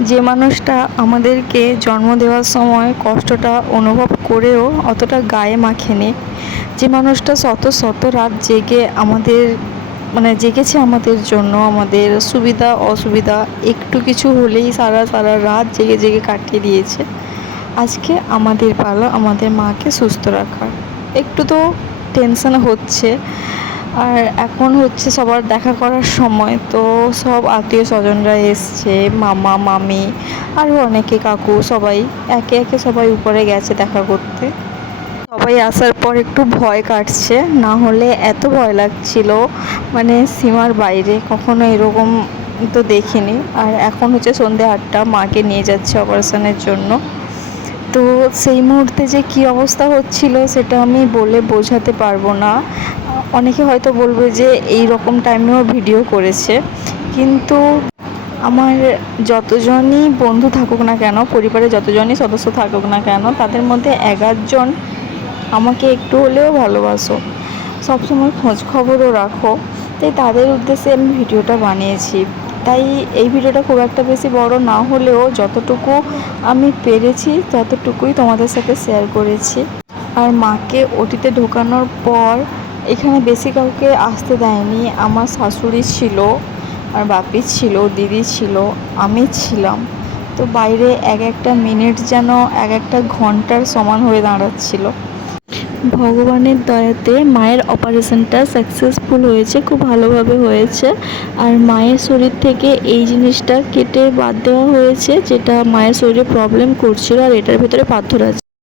যে মানুষটা আমাদেরকে জন্ম দেওয়ার সময় কষ্টটা অনুভব করেও অতটা গায়ে মাখেনি। যে মানুষটা শত শত রাত জেগে আমাদের মানে জেগেছে আমাদের জন্য, আমাদের সুবিধা, অসুবিধা, একটু কিছু হলেই সারা সারা রাত জেগে জেগে কাটিয়ে দিয়েছে। আজকে আমাদের পালা, আমাদের মাকে সুস্থ রাখার। একটু তো টেনশন হচ্ছে। আর এখন হচ্ছে সবার দেখা করার সময়, তো সব আত্মীয় স্বজনরা এসছে, মামা, মামি আরও অনেকে কাকু, সবাই একে একে সবাই উপরে গেছে দেখা করতে। সবাই আসার পর একটু ভয় কাটছে, না হলে এত ভয় লাগছিল মানে সীমার বাইরে, কখনো এরকম তো দেখিনি। আর এখন হচ্ছে সন্ধে আটটা, মাকে নিয়ে যাচ্ছে অপারেশনের জন্য। তো সেই মুহূর্তে যে কী অবস্থা হচ্ছিল, সেটা আমি বলে বোঝাতে পারব না। অনেকে হয়তো বলবে যে এই রকম টাইমেও ভিডিও করেছে। কিন্তু আমার যতজনই বন্ধু থাকুক না কেন পরিবারে যতজনই সদস্য থাকুক না কেন, তাদের মধ্যে এগারোজন আমাকে একটু হলেও ভালোবাসো। সবসময় খোঁজ খবরও রাখো। তাই তাদের উদ্দেশ্যে আমি ভিডিওটা বানিয়েছি। তাই এই ভিডিওটা খুব একটা বেশি বড় না হলেও যতটুকু আমি পেরেছি, ততটুকুই তোমাদের সাথে শেয়ার করেছি। আর মাকে ওটিতে ঢোকানোর পর এখানে বেশি কাউকে আসতে দেয়নি। আমার শাশুড়ি ছিল আর বাপি ছিল, দিদি ছিল, আমি ছিলাম। তো বাইরে এক একটা মিনিট যেন এক একটা ঘণ্টার সমান হয়ে দাঁড়াচ্ছিল। ভগবানের দয়াতে মায়ের অপারেশনটা সাকসেসফুল হয়েছে, খুব ভালোভাবে হয়েছে। আর মায়ের শরীর থেকে এই জিনিসটা কেটে বাদ দেওয়া হয়েছে, যেটা মায়ের শরীরে প্রবলেম করছিল আর এটার ভেতরে পাথর আছে।